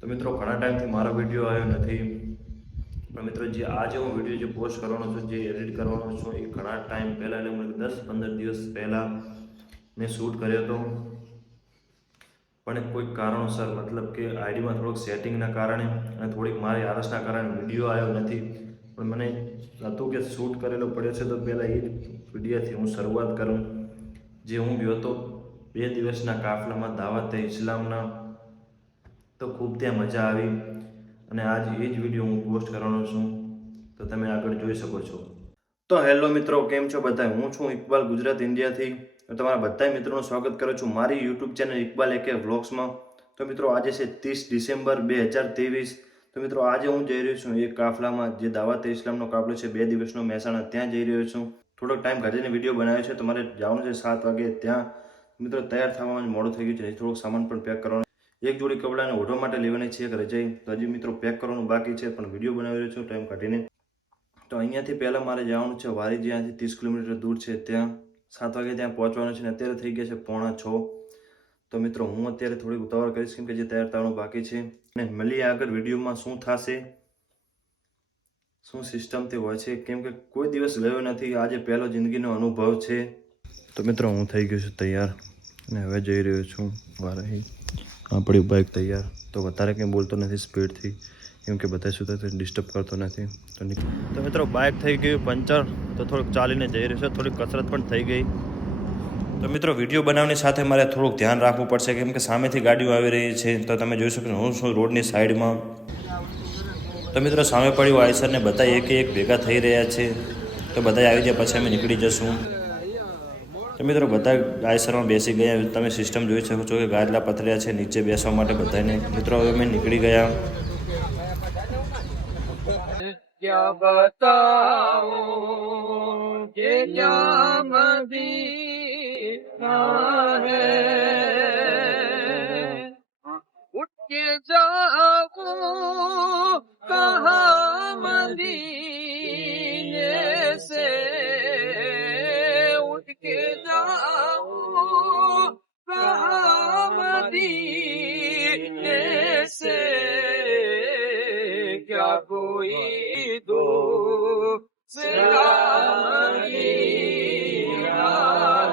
તો મિત્રો ઘણા ટાઈમથી મારો વિડીયો આવ્યો નથી, પણ મિત્રો જે આજે હું વિડીયો જે પોસ્ટ કરવાનો છું, જે એડિટ કરવાનો છું, એ ઘણા ટાઈમ પહેલાં એટલે મને 10-15 દિવસ પહેલાં મેં શૂટ કર્યો હતો. પણ કોઈ કારણોસર મતલબ કે આઈડીમાં થોડુંક સેટિંગના કારણે અને થોડીક મારી આળસના કારણે વિડીયો આવ્યો નથી. પણ મને હતું કે શૂટ કરેલો પડ્યો છે, તો પહેલાં એ જ વિડીયોથી હું શરૂઆત કરું. જે હું ગયો હતો 2 દિવસના કાફલામાં દાવતે ઇસ્લામના, તો ખૂબ ત્યાં મજા આવી અને આજ એ જ વિડીયો હું પોસ્ટ કરવાનો છું, તો તમે આગળ જોઈ શકો છો. તો હેલો મિત્રો, કેમ છો બધા? હું છું ઇકબાલ, ગુજરાત ઇન્ડિયાથી. તમારા બધા મિત્રોનું સ્વાગત કરું છું મારી યુટ્યુબ ચેનલ ઇકબાલ AK વ્લોગ્સમાં. તો મિત્રો આજે છે 30 ડિસેમ્બર 2023. તો મિત્રો આજે હું જઈ રહ્યો છું એક કાફલામાં, જે દાવતે ઇસ્લામનો કાફલો છે, 2 દિવસનો મહેસાણા, ત્યાં જઈ રહ્યો છું. થોડોક ટાઈમ કાઢીને વિડીયો બનાવ્યો છે, તમારે જવાનું છે 7 વાગે ત્યાં. મિત્રો તૈયાર થવામાં મોડું થઈ ગયું છે, થોડોક સામાન પણ પેક કરવાનો. એક જોડી કપડાને ઓઢવા માટે લેવાની છે, એક રજાઈ. તો હજી મિત્રો પેક કરવાનું બાકી છે, પણ વિડીયો બનાવી રહ્યો છું ટાઈમ કાઢીને. તો અહીંયાથી પહેલાં મારે જવાનું છે વારી, જ્યાંથી 30 કિલોમીટર દૂર છે, ત્યાં 7 વાગે ત્યાં પહોંચવાનું છે. અને અત્યારે થઈ ગયા છે 5:45. તો મિત્રો હું અત્યારે થોડી ઉતાવળ કરીશ, કેમ કે જે તૈયાર થવાનું બાકી છે. અને મળીએ આગળ વિડીયોમાં શું થશે, શું સિસ્ટમથી હોય છે, કેમ કે કોઈ દિવસ ગયો નથી, આજે પહેલો જિંદગીનો અનુભવ છે. તો મિત્રો હું થઈ ગયો છું તૈયાર અને હવે જઈ રહ્યો છું વારાહી. આપણી બાઇક તૈયાર, તો વધારે કંઈ બોલતો નથી સ્પીડથી, કેમ કે બધા સુધા ડિસ્ટર્બ કરતો નથી. તો મિત્રો બાઇક થઈ ગયું પંચર, તો થોડુંક ચાલીને જઈ રહ્યું છે, થોડીક કસરત પણ થઈ ગઈ. તો મિત્રો વિડીયો બનાવવાની સાથે મારે થોડુંક ધ્યાન રાખવું પડશે, કેમ કે સામેથી ગાડીઓ આવી રહી છે. તો તમે જોઈ શકો હું છું રોડની સાઈડમાં. તો મિત્રો સામે પડ્યું આઈસરને બધા એક ભેગા થઈ રહ્યા છે. તો બધા આવી જાય પછી અમે નીકળી જશું. તો મિત્રો બધા આઈસરમાં બેસી ગયા. તમે સિસ્ટમ જોઈ શકો છો કે ગાદલા પથર્યા છે નીચે બેસવા માટે બધાને. મિત્રો હવે અમે નીકળી ગયા. क्या बताऊं कि क्या मदीना है, उठ के जाऊं कहाँ मदीने से, उठ के जाऊं कहाँ मदीने से, क्या कोई दो मदीना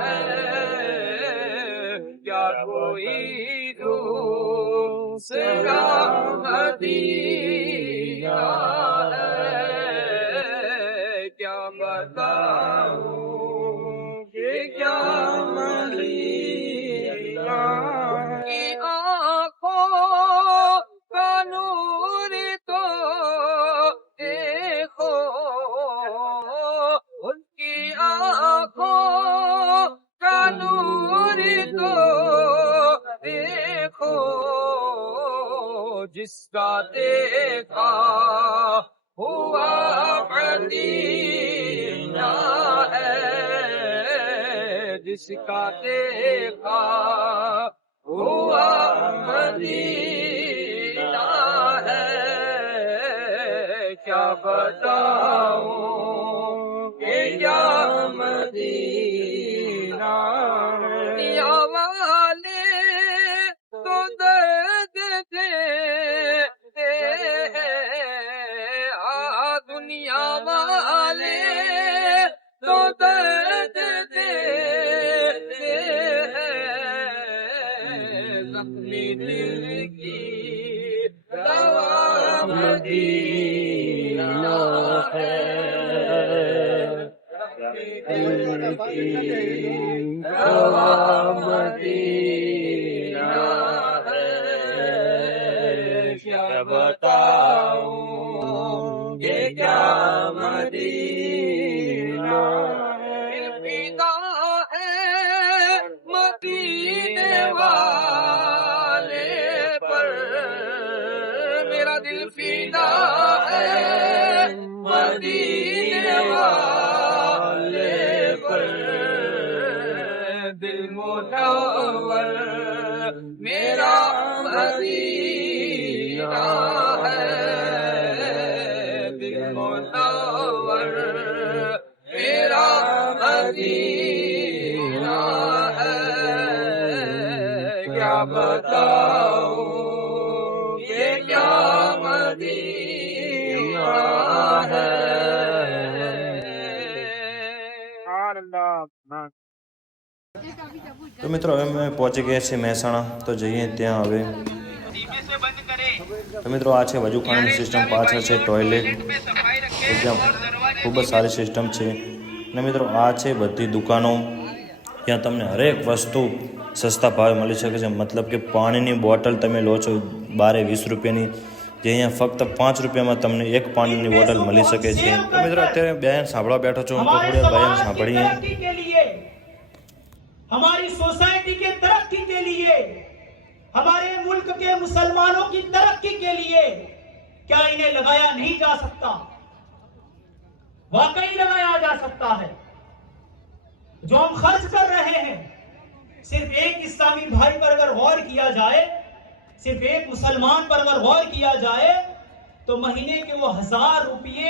है, क्या कोई दो मदीना है, क्या बताऊं कि क्या मदीना की आँखों का नूर तो देखो, उनकी आँखों का नूर तो देखो, जिसका देखा हुआ मदीना है, जिसका देखा हुआ मदीना है, क्या बताऊं कि क्या मदीना है। दुनिया वाले तो दर्द देते हैं, दुनिया वाले तो दर्द देते हैं, जख्मी दिल की दवा मदीना है, दिल की दवा मदीना है, क्या बताऊं कि क्या मदीना है। फिदा है मदीने वाले पर, मेरा दिल फिदा है मदीने वाले पर, दिल मुनव्वर मेरा मदीना है, दिल मुनव्वर मेरा मदीना है, क्या बताऊं ये दिया है। તો મિત્રો હવે અમે પહોંચી ગયા છીએ મહેસાણા, તો જઈએ ત્યાં હવે. તો મિત્રો આ છે વજૂખાનાની સિસ્ટમ, પાછળ છે ટોયલેટ, ત્યાં ખૂબ જ સારી સિસ્ટમ છે. અને મિત્રો આ છે બધી દુકાનો, ત્યાં તમને હરેક વસ્તુ સસ્તા ભાવે મળી શકે છે. મતલબ કે પાણીની બોટલ તમે લો છો 12-20 રૂપિયાની, જે અહીંયા ફક્ત 5 રૂપિયામાં તમને એક પાણીની બોટલ મળી શકે છે. તો મિત્રો અત્યારે બયાન સાંભળવા બેઠો છું, તો થોડી બયાન સાંભળીએ. हमारी सोसाइटी के तरक्की के लिए, हमारे मुल्क के मुसलमानों की तरक्की के लिए क्या इन्हें लगाया नहीं जा सकता? वाकई लगाया जा सकता है. जो हम खर्च कर रहे हैं, सिर्फ एक इस्लामी भाई पर अगर गौर किया जाए, सिर्फ एक मुसलमान पर अगर गौर किया जाए, तो महीने के वो 1000 रुपये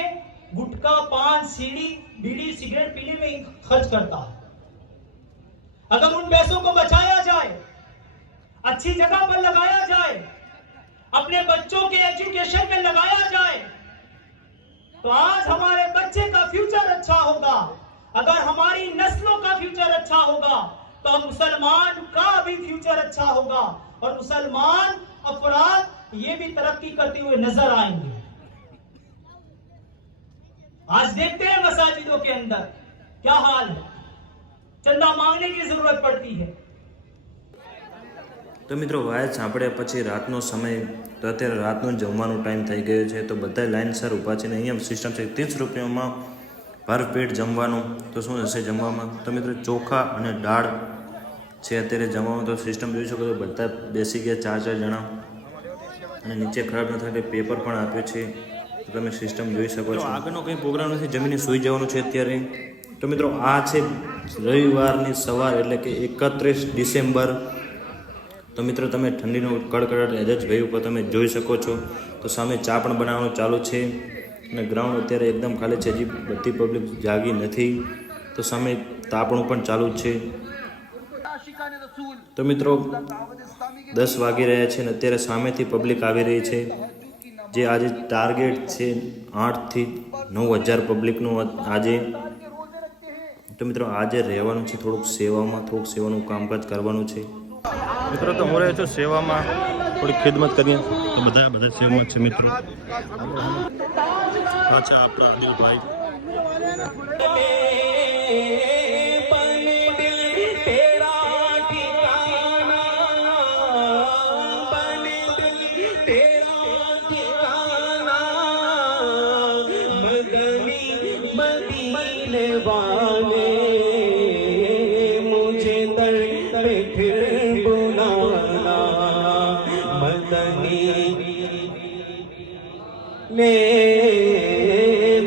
गुटखा, पान, सीढ़ी, बीड़ी, सिगरेट पीने में खर्च करता है. अगर उन पैसों को बचाया जाए, अच्छी जगह पर लगाया जाए, अपने बच्चों के एजुकेशन में लगाया जाए, तो आज हमारे बच्चे का फ्यूचर अच्छा होगा. अगर हमारी नस्लों का फ्यूचर अच्छा होगा, तो मुसलमान का भी फ्यूचर अच्छा होगा और मुसलमान अफराद ये भी तरक्की करते हुए नजर आएंगे. आज देखते हैं मसाजिदों के अंदर क्या हाल है, चंदा मांगने की जरूरत पड़ती है. તો મિત્રો વાત સાંભળ્યા પછી રાતનો સમય, તો અત્યારે રાતનો જમવાનો ટાઈમ થઈ ગયો છે, તો બધા લાઇનસર ઊભા છે. ને અહીંયા સિસ્ટમ છે 30 રૂપિયામાં ભરપેટ જમવાનું. તો શું હશે જમવામાં? તો મિત્રો ચોખા અને દાળ છે અત્યારે જમવામાં. તો સિસ્ટમ જોઈ શકો છો, બધા બેસી ગયા 4-4 જણા. અને નીચે ખરાબ ન થાય એટલે પેપર પણ આપ્યું છે, તો તમે સિસ્ટમ જોઈ શકો છો. આગળનો કંઈ પ્રોગ્રામ નથી, જમીને સૂઈ જવાનું છે અત્યારે. તો મિત્રો આ છે રવિવારની સવાર, એટલે કે 31 ડિસેમ્બર. તો મિત્રો તમે ઠંડીનો કડકડાટ એજજભાઈ ઉપર તમે જોઈ શકો છો. તો સામે ચા પણ બનાવવાનું ચાલુ છે, અને ગ્રાઉન્ડ અત્યારે એકદમ ખાલી છે, હજી બધી પબ્લિક જાગી નથી. તો સામે તાપણું પણ ચાલુ જ છે. તો મિત્રો 10 વાગી રહ્યા છે, અને અત્યારે સામેથી પબ્લિક આવી રહી છે. જે આજે ટાર્ગેટ છે 8 થી 9000 પબ્લિકનું આજે. તો મિત્રો આજે રહેવાનું છે થોડુંક સેવાનું કામકાજ કરવાનું છે. મિત્રો તો હું રહ્યો છું સેવામાં, થોડી ખિદમત કરીએ. તો બધા સેવામાં છે મિત્રો. અચ્છા, આપણા અનિલભાઈ.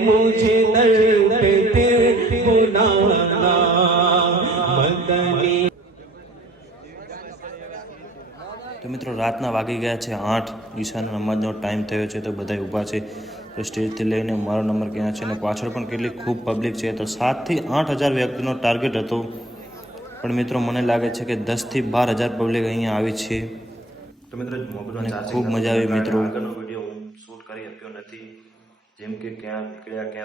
मुझे दर्द पे फिर बुलाना मदनी. તો મિત્રો રાતના વાગી ગયા છે 8, ઈશાના નમાજનો ટાઈમ થયો છે. તો બધા ઊભા છે. તો સ્ટેજથી લઈને મારો નંબર ક્યાં છે, અને પાછળ પણ કેટલી ખૂબ પબ્લિક છે. તો 7 થી 8000 વ્યક્તિનો ટાર્ગેટ હતો, પણ મિત્રો મને લાગે છે કે 10 થી 12000 પબ્લિક અહીંયા આવી છે. તો મિત્રો ખૂબ મજા આવી મિત્રો. આગળનો વિડીયો હું શૂટ કરી શક્યો નથી, જેમ કે ક્યાં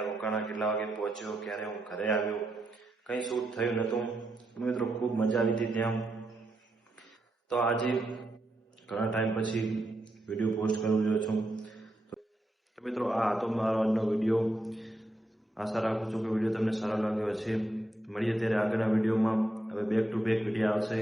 રોકાણા, કેટલા વાગે પહોંચ્યો, ક્યારે હું ઘરે આવ્યો, કંઈ શૂટ થયું નહોતું. મિત્રો ખૂબ મજા આવી હતી ત્યાં. તો આજે ઘણા ટાઈમ પછી વિડીયો પોસ્ટ કરું રહ્યો છું. તો મિત્રો આ હતો મારો આજનો વિડીયો. આશા રાખું છું કે વિડીયો તમને સારો લાગ્યો હશે. મળીએ ત્યારે આગળના વિડીયોમાં. હવે બેક ટુ બેક વિડીયો આવશે.